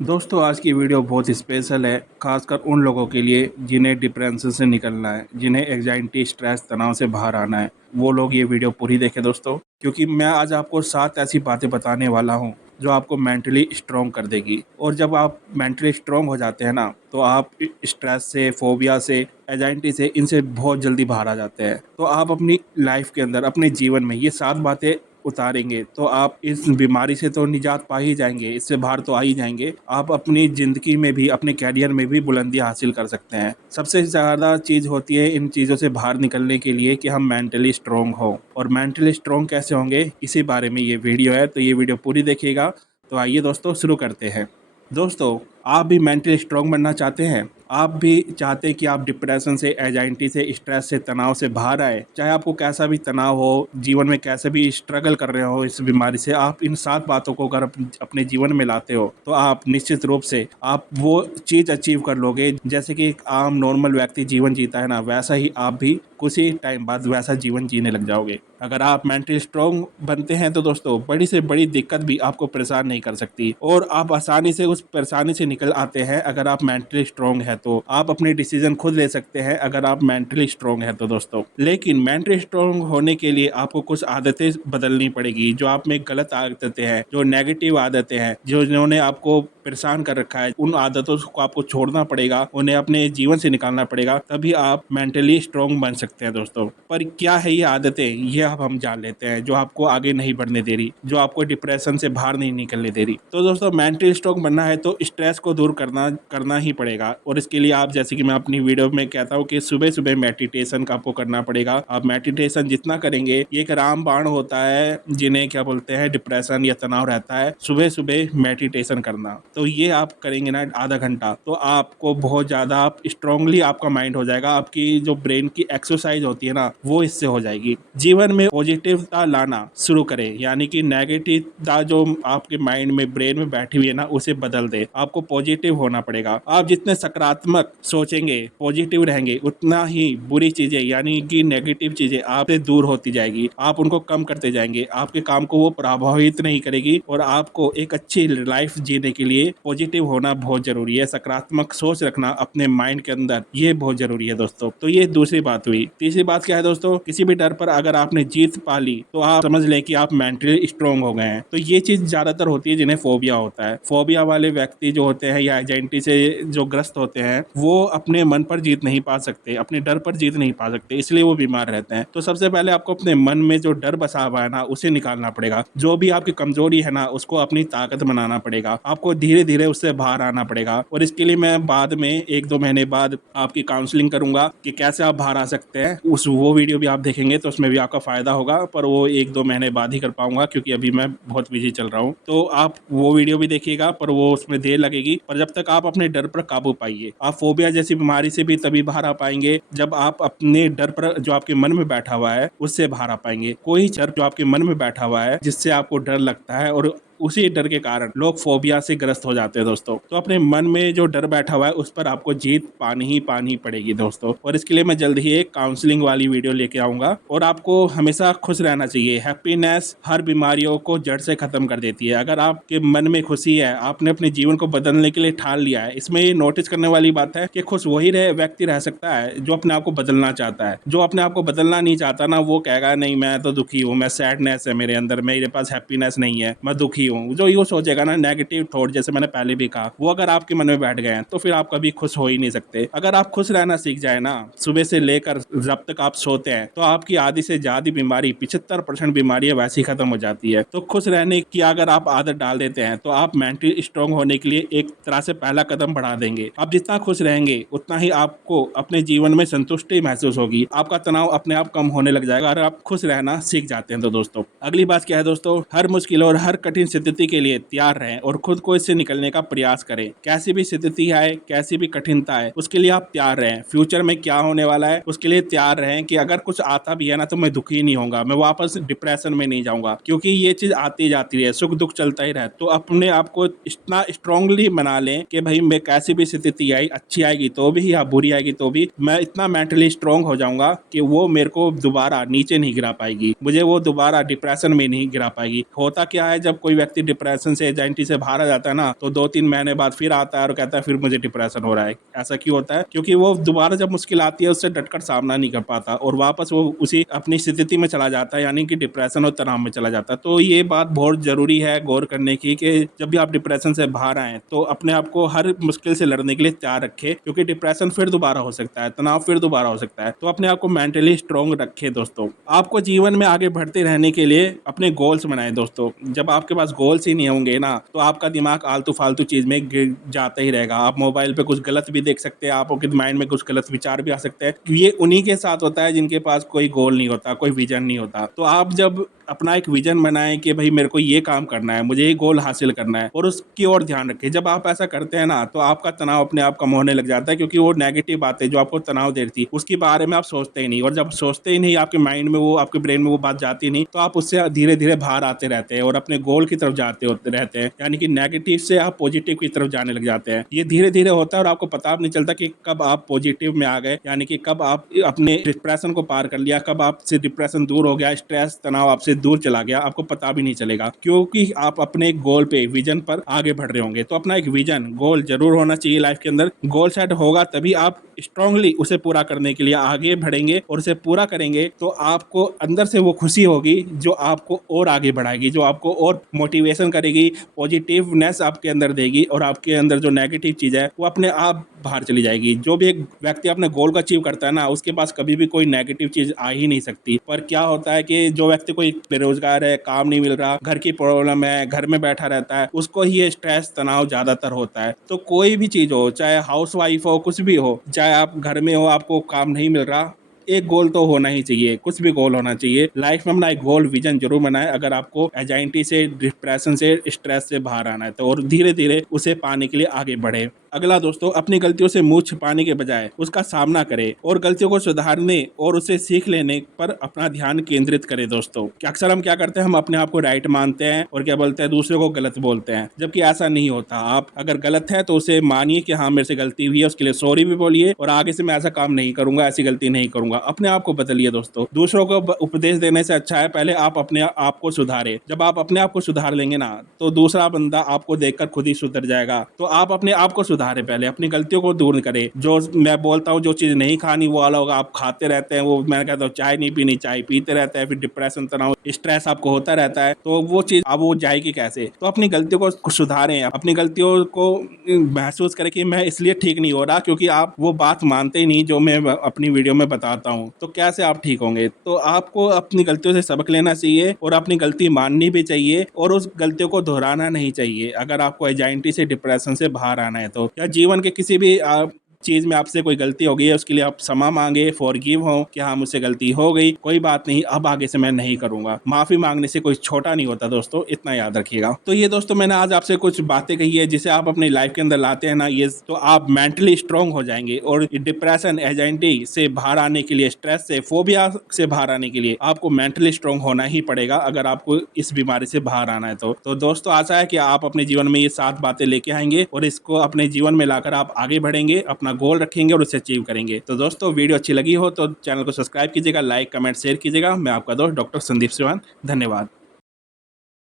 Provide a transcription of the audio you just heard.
दोस्तों आज की वीडियो बहुत स्पेशल है, खासकर उन लोगों के लिए जिन्हें डिप्रेशन से निकलना है, जिन्हें एंजाइटी, स्ट्रेस, तनाव से बाहर आना है। वो लोग ये वीडियो पूरी देखें दोस्तों, क्योंकि मैं आज आपको 7 ऐसी बातें बताने वाला हूँ जो आपको मेंटली स्ट्रॉन्ग कर देगी। और जब आप मेंटली स्ट्रॉन्ग हो जाते हैं ना, तो आप स्ट्रेस से, फोबिया से, एंजाइटी से, इनसे बहुत जल्दी बाहर आ जाते हैं। तो आप अपनी लाइफ के अंदर, अपने जीवन में ये 7 बातें उतारेंगे तो आप इस बीमारी से तो निजात पा ही जाएंगे, इससे बाहर तो आ ही जाएंगे। आप अपनी ज़िंदगी में भी, अपने करियर में भी बुलंदियाँ हासिल कर सकते हैं। सबसे ज़्यादा चीज़ होती है इन चीज़ों से बाहर निकलने के लिए कि हम मेंटली स्ट्रॉन्ग हों। और मेंटली स्ट्रॉन्ग कैसे होंगे, इसी बारे में ये वीडियो है, तो ये वीडियो पूरी देखिएगा। तो आइए दोस्तों शुरू करते हैं। दोस्तों, आप भी मेंटली स्ट्रॉन्ग बनना चाहते हैं? आप भी चाहते हैं कि आप डिप्रेशन से, एंजाइटी से, स्ट्रेस से, तनाव से बाहर आए? चाहे आपको कैसा भी तनाव हो, जीवन में कैसे भी स्ट्रगल कर रहे हो इस बीमारी से, आप इन 7 बातों को अगर अपने जीवन में लाते हो, तो आप निश्चित रूप से आप वो चीज़ अचीव कर लोगे। जैसे कि एक आम नॉर्मल व्यक्ति जीवन जीता है ना, वैसा ही आप भी कुछ ही टाइम बाद वैसा जीवन जीने लग जाओगे। अगर आप मेंटली स्ट्रॉन्ग बनते हैं तो दोस्तों, बड़ी से बड़ी दिक्कत भी आपको परेशान नहीं कर सकती, और आप आसानी से उस परेशानी से निकल आते हैं। अगर आप मेंटली स्ट्रॉन्ग है तो आप अपने डिसीजन खुद ले सकते हैं, अगर आप मेंटली स्ट्रॉन्ग है तो दोस्तों। लेकिन मेंटली स्ट्रॉन्ग होने के लिए आपको कुछ आदतें बदलनी पड़ेगी। जो आप में गलत आदतें हैं, जो नेगेटिव आदतें हैं, जो जिन्होंने आपको परेशान कर रखा है, उन आदतों को आपको छोड़ना पड़ेगा, उन्हें अपने जीवन से निकालना पड़ेगा, तभी आप मेंटली स्ट्रॉन्ग बन सकते हैं दोस्तों। पर क्या है ये आदतें, ये अब हम जान लेते हैं, जो आपको आगे नहीं बढ़ने दे रही, जो आपको डिप्रेशन से बाहर नहीं निकलने दे रही। तो दोस्तों, मेंटली स्ट्रॉन्ग बनना है तो स्ट्रेस को दूर करना ही पड़ेगा। और इसके लिए आप, जैसे कि मैं अपनी वीडियो में कहता हूँ कि सुबह सुबह मेडिटेशन का आपको करना पड़ेगा। आप मेडिटेशन जितना करेंगे, ये एक रामबाण होता है, जिन्हें क्या बोलते हैं, डिप्रेशन या तनाव रहता है, सुबह सुबह मेडिटेशन करना। तो ये आप करेंगे ना आधा घंटा, तो आपको बहुत ज़्यादा, आप स्ट्रांगली आपका माइंड हो जाएगा। आपकी जो ब्रेन की एक्सरसाइज होती है ना, वो इससे हो जाएगी। जीवन में पॉजिटिवता लाना शुरू करें, यानी कि नेगेटिवता जो आपके माइंड में, ब्रेन में बैठी हुई है ना, उसे बदल दे। आपको पॉजिटिव होना पड़ेगा। आप जितने सकारात्मक सोचेंगे, पॉजिटिव रहेंगे, उतना ही बुरी चीजें, यानी कि नेगेटिव चीजें आपसे दूर होती जाएगी। आप उनको कम करते जाएंगे, आपके काम को वो प्रभावित नहीं करेगी। और आपको एक अच्छी लाइफ जीने के लिए पॉजिटिव होना बहुत जरूरी है। सकारात्मक सोच रखना अपने माइंड के अंदर, ये बहुत जरूरी है दोस्तों। तो ये दूसरी बात हुई। तीसरी बात क्या है दोस्तों, किसी भी डर पर अगर आपने जीत पा ली, तो आप समझ लें कि आप मेंटली स्ट्रांग हो गए हैं। तो ये चीज ज्यादातर होती है जिन्हें फोबिया होता है। फोबिया वाले व्यक्ति जो होते हैं, या एंजाइटी से जो ग्रस्त होते हैं, वो अपने मन पर जीत नहीं पा सकते, अपने डर पर जीत नहीं पा सकते, इसलिए वो बीमार रहते हैं। तो सबसे पहले आपको अपने मन में जो डर बसा हुआ है ना, उसे निकालना पड़ेगा। जो भी आपकी कमजोरी है ना, उसको अपनी ताकत बनाना पड़ेगा। आपको धीरे धीरे उससे बाहर आना पड़ेगा। और इसके लिए मैं बाद में 1-2 महीने बाद आपकी काउंसलिंग करूंगा कि कैसे आप बाहर आ सकते हैं। वो वीडियो भी आप देखेंगे तो उसमें भी आपका फायदा होगा, पर वो 1-2 महीने बाद ही कर पाऊंगा, क्योंकि अभी मैं बहुत बिजी चल रहा हूँ। तो आप वो वीडियो भी देखिएगा, पर वो उसमें देर लगेगी। पर जब तक आप अपने डर पर काबू पाइए, आप फोबिया जैसी बीमारी से भी तभी बाहर आ पाएंगे जब आप अपने डर पर, जो आपके मन में बैठा हुआ है, उससे बाहर आ पाएंगे। कोई डर जो आपके मन में बैठा हुआ है, जिससे आपको डर लगता है, और उसी डर के कारण लोग फोबिया से ग्रस्त हो जाते हैं दोस्तों। तो अपने मन में जो डर बैठा हुआ है, उस पर आपको जीत पानी ही पड़ेगी दोस्तों। और इसके लिए मैं जल्द ही एक काउंसलिंग वाली वीडियो लेके आऊंगा। और आपको हमेशा खुश रहना चाहिए। हैप्पीनेस हर बीमारियों को जड़ से खत्म कर देती है। अगर आपके मन में खुशी है, आपने अपने जीवन को बदलने के लिए ठान लिया है। इसमें ये नोटिस करने वाली बात है कि खुश वही व्यक्ति रह सकता है जो अपने आप को बदलना चाहता है। जो अपने आप को बदलना नहीं चाहता ना, वो कहेगा नहीं, मैं तो दुखी हूँ, मैं सैडनेस है मेरे अंदर, मेरे पास हैप्पीनेस नहीं है, मैं दुखी हूँ। जो ये सोचेगा ना, नेगेटिव थॉट, जैसे मैंने पहले भी कहा, वो अगर आपके मन में बैठ गए हैं, तो फिर आप कभी खुश हो ही नहीं सकते। अगर आप खुश रहना सीख जाए ना, सुबह से लेकर जब तक आप सोते हैं, तो आपकी आधी से ज्यादा बीमारी, 75% बीमारियां वैसी खत्म हो जाती है। तो खुश रहने की अगर आप आदत डाल देते हैं, तो आप मेंटली स्ट्रांग होने के लिए एक तरह से पहला कदम बढ़ा देंगे। आप जितना खुश रहेंगे, उतना ही आपको अपने जीवन में संतुष्टि महसूस होगी। आपका तनाव अपने आप कम होने लग जाएगा, अगर आप खुश रहना सीख जाते हैं तो दोस्तों। अगली बात क्या है दोस्तों, हर मुश्किल और हर कठिन स्थिति के लिए तैयार रहें और खुद को इससे निकलने का प्रयास करें। कैसी भी स्थिति आए, कैसी भी कठिनता है, उसके लिए आप तैयार रहें। फ्यूचर में क्या होने वाला है, उसके लिए तैयार रहें कि अगर कुछ आता भी है ना, तो मैं दुखी नहीं होऊंगा, मैं वापस डिप्रेशन में नहीं जाऊंगा, क्योंकि ये चीज आती जाती है, सुख दुख चलता ही रहता। तो अपने आप को इतना स्ट्रांगली बना लें कि भाई, मैं कैसी भी स्थिति आई, अच्छी आएगी तो भी या बुरी आएगी तो भी, मैं इतना मेंटली स्ट्रांग हो जाऊंगा कि वो मेरे को दोबारा नीचे नहीं गिरा पाएगी, मुझे वो दोबारा डिप्रेशन में नहीं गिरा पाएगी। होता क्या है, जब कोई व्यक्ति व्यक्ति डिप्रेशन से, एंजाइटी से बाहर आ जाता है ना, तो 2-3 महीने बाद फिर आता है और कहता है फिर मुझे डिप्रेशन हो रहा है। ऐसा क्यों होता है? क्योंकि वो दोबारा जब मुश्किल आती है उससे डटकर सामना नहीं कर पाता और वापस वो उसी अपनी स्थिति में चला जाता है, यानी कि डिप्रेशन और तनाव में चला जाता है। तो ये बात बहुत ज़रूरी है गौर करने की कि जब भी आप डिप्रेशन से बाहर आएँ तो अपने आप को हर मुश्किल से लड़ने के लिए तैयार रखें, क्योंकि डिप्रेशन फिर दोबारा हो सकता है, तनाव फिर दोबारा हो सकता है। तो अपने आप को मेंटली स्ट्रांग रखें दोस्तों। आपको जीवन में आगे बढ़ते रहने के लिए अपने गोल्स बनाएँ दोस्तों। जब आपके पास गोल्स ही नहीं होंगे ना, तो आपका दिमाग आलतू-फालतू चीज़ में गिर जाता ही रहेगा। आप मोबाइल पे कुछ गलत भी देख सकते हैं, आपके माइंड में कुछ गलत विचार भी आ सकते हैं। ये उन्हीं के साथ होता है जिनके पास कोई गोल नहीं होता, कोई विज़न नहीं होता। तो आप जब अपना एक विज़न बनाएँ कि भई मेरे को ये काम करना है, मुझे ये गोल हासिल करना है और उसकी ओर ध्यान रखें। जब आप ऐसा करते हैं ना, तो आपका तनाव अपने आप कम होने लग जाता है, क्योंकि वो नेगेटिव बातें जो आपको तनाव दे रही थी, उसके बारे में आप सोचते ही नहीं, और जब सोचते ही नहीं, आपके माइंड में वो, आपके ब्रेन में वो बात जाती नहीं, तो आप उससे धीरे-धीरे बाहर आते रहते हैं और अपने गोल की तरफ जाते होते रहते हैं। यानी कि नेगेटिव से आप पॉजिटिव की तरफ जाने लग जाते हैं। ये धीरे-धीरे होता है और आपको पता भी नहीं चलता कि कब आप पॉजिटिव में आ गए, यानी कि कब आप अपने डिप्रेशन को पार कर लिया, कब आपसे डिप्रेशन दूर हो गया, स्ट्रेस, तनाव आपसे दूर चला गया, आपको पता भी नहीं चलेगा, क्योंकि आप अपने एक गोल पे, विजन पर आगे बढ़ रहे होंगे। तो अपना एक विजन, गोल जरूर होना चाहिए लाइफ के अंदर। गोल सेट होगा तभी आप स्ट्रांगली उसे पूरा करने के लिए आगे बढ़ेंगे, और उसे पूरा करेंगे तो आपको अंदर से वो खुशी होगी जो आपको और आगे बढ़ाएगी, जो आपको और मोटिवेशन करेगी, पॉजिटिवनेस आपके अंदर देगी, और आपके अंदर जो नेगेटिव चीज़ है वो अपने आप बाहर चली जाएगी। जो भी एक व्यक्ति अपने गोल को अचीव करता है ना, उसके पास कभी भी कोई नेगेटिव चीज़ आ ही नहीं सकती। पर क्या होता है कि जो व्यक्ति कोई बेरोजगार है, काम नहीं मिल रहा, घर की प्रॉब्लम है, घर में बैठा रहता है, उसको ही ये स्ट्रेस, तनाव ज़्यादातर होता है। तो कोई भी चीज़ हो, चाहे हाउसवाइफ हो, कुछ भी हो, चाहे आप घर में हो, आपको काम नहीं मिल रहा, एक गोल तो होना ही चाहिए, कुछ भी गोल होना चाहिए। लाइफ में अपना एक गोल, विजन जरूर बनाएं, अगर आपको एंजाइटी से, डिप्रेशन से, स्ट्रेस से बाहर आना है तो, और धीरे-धीरे उसे पाने के लिए आगे बढ़े। अगला दोस्तों, अपनी गलतियों से मुँह छिपाने के बजाय उसका सामना करें और गलतियों को सुधारने और उसे सीख लेने पर अपना ध्यान केंद्रित करें दोस्तों। कि अक्सर हम क्या करते हैं, हम अपने आप को राइट मानते हैं और क्या बोलते हैं, दूसरे को गलत बोलते हैं, जबकि ऐसा नहीं होता। आप अगर गलत है तो उसे मानिए कि हाँ मेरे से गलती हुई है, उसके लिए सॉरी भी बोलिए, और आगे से मैं ऐसा काम नहीं करूंगा, ऐसी गलती नहीं करूंगा। अपने आप को बदलिए दोस्तों। दूसरों को उपदेश देने से अच्छा है पहले आप अपने आप को सुधारें। जब आप अपने आप को सुधार लेंगे ना, तो दूसरा बंदा आपको देखकर खुद ही सुधर जाएगा। तो आप अपने आप को सुधारें, पहले अपनी गलतियों को दूर करें। जो मैं बोलता हूँ, जो चीज़ नहीं खानी वो वाला होगा, आप खाते रहते हैं, वो मैं कहता हूँ चाय नहीं पीनी, चाय पीते रहते हैं, फिर डिप्रेशन, तनाव, स्ट्रेस आपको होता रहता है, तो वो चीज़ अब वो जाएगी कैसे? तो अपनी गलतियों को सुधारें, अपनी गलतियों को महसूस करें कि मैं इसलिए ठीक नहीं हो रहा क्योंकि आप वो बात मानते ही नहीं जो मैं अपनी वीडियो में बताता हूँ, तो कैसे आप ठीक होंगे? तो आपको अपनी गलतियों से सबक लेना चाहिए और अपनी गलती माननी भी चाहिए और उस गलतियों को दोहराना नहीं चाहिए, अगर आपको एंजाइटी से, डिप्रेशन से बाहर आना है तो। या जीवन के किसी भी चीज़ में आपसे कोई गलती हो गई है, उसके लिए आप क्षमा मांगे, फॉरगिव हो कि हाँ मुझसे गलती हो गई, कोई बात नहीं, अब आगे से मैं नहीं करूँगा। माफ़ी मांगने से कोई छोटा नहीं होता दोस्तों, इतना याद रखिएगा। तो ये दोस्तों, मैंने आज आपसे कुछ बातें कही है जिसे आप अपनी लाइफ के अंदर लाते हैं ना, ये तो आप मेंटली स्ट्रांग हो जाएंगे, और डिप्रेशन, एंजाइटी से बाहर आने के लिए, स्ट्रेस से, फोबिया से बाहर आने के लिए आपको मेंटली स्ट्रांग होना ही पड़ेगा, अगर आपको इस बीमारी से बाहर आना है तो दोस्तों, आशा है कि आप अपने जीवन में ये 7 बातें लेके आएंगे और इसको अपने जीवन में लाकर आप आगे बढ़ेंगे, अपना गोल रखेंगे और उसे अचीव करेंगे। तो दोस्तों, वीडियो अच्छी लगी हो तो चैनल को सब्सक्राइब कीजिएगा, लाइक, कमेंट, शेयर कीजिएगा। मैं आपका दोस्त डॉक्टर संदीप सिवान, धन्यवाद।